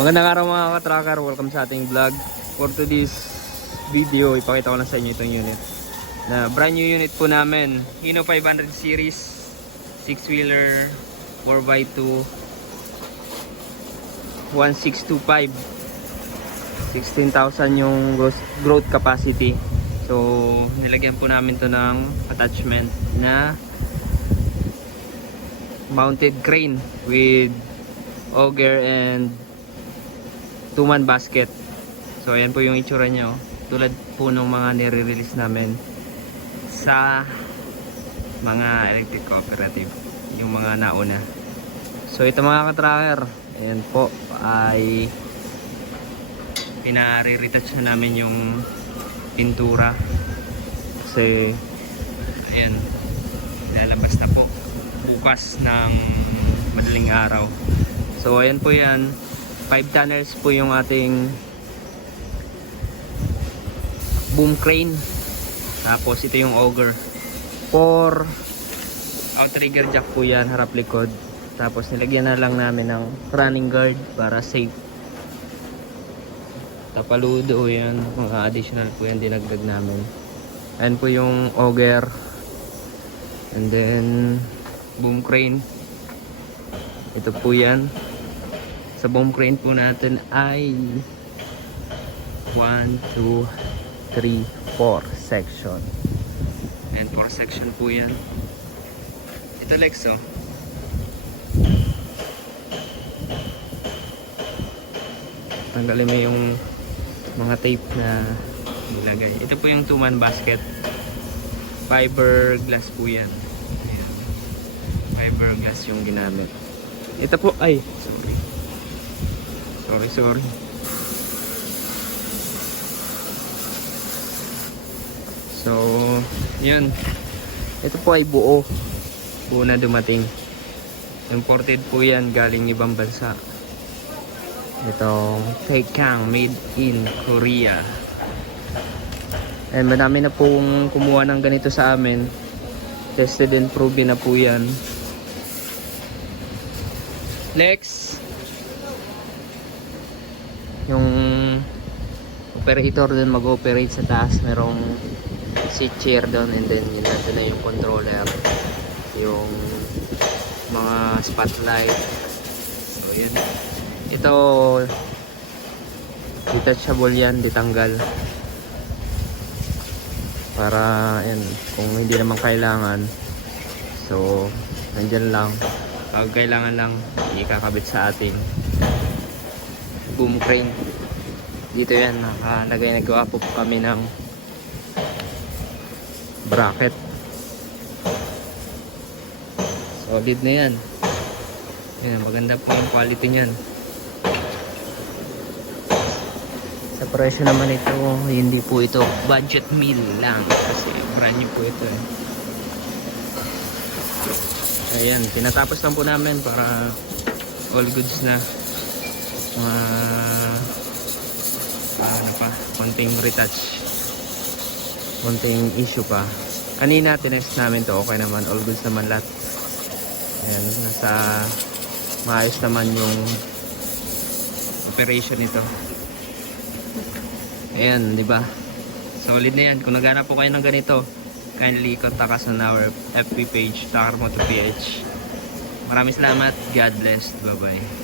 Magandang araw mga ka-tracker, welcome sa ating vlog. For today's video, ipakita ko lang sa inyo itong unit na brand new unit po namin, Hino 500 series 6-wheeler 4x2 1625 16,000 yung growth capacity. So nilagyan po namin to ng attachment na mounted crane with auger and 2-man basket. So ayan po yung itsura niya, oh. Tulad po ng mga nire-release namin sa mga electric cooperative, yung mga nauna. So ito mga ka-tracker, ayan po ay pinare-retouch na namin yung pintura kasi ayan, lalabas na po bukas ng madaling araw. So ayan po yan, 5 tonners po yung ating boom crane. Tapos ito yung auger. 4 outrigger jack po yan, harap likod. Tapos nilagyan na lang namin ng running guard para safe. Tapaludo yan, mga additional po yan dinagdag namin. Ayan po yung auger. And then boom crane. Ito po yan. Sa boom crane po natin ay 1, 2, 3, 4 section. And 4 section po yan. Ito Lex, oh. Tanggalin mo yung mga tape na nilagay. Ito po yung 2-man basket. Fiberglass po yan. Ayan. Fiberglass yung ginamit. Ito po ay sorry. So, yun. Ito po ay buo na dumating. Imported po yan galing ibang bansa. Itong Taekang, made in Korea. And madami na pong kumuha ng ganito sa amin. Tested and proven na po yan. Lex, yung operator dun mag-operate sa taas, merong seat chair doon, and then yun nandun na yung controller, yung mga spotlight. So yun, ito detachable yan, ditanggal para yan, kung hindi naman kailangan, so nandyan lang. Pag kailangan lang, ikakabit sa ating boom crane. Dito yan, nakalagay, nagawa po kami ng bracket. Solid na yan. Yan, maganda po yung quality nyan. Sa presyo naman ito, hindi po ito budget meal lang kasi brand new po ito, eh. Ayan, tinatapos lang po namin para all goods na. Ano pa, konting retouch, konting issue pa. Kanina tinext namin to, okay naman, all goods naman lahat. Ayan, nasa maayos naman yung operation nito. Ayan, di ba? Solid na yan. Kung naghanap po kayo ng ganito, kindly contact us on our FB page, Tracker Moto PH. Maraming salamat. God bless. Bye bye.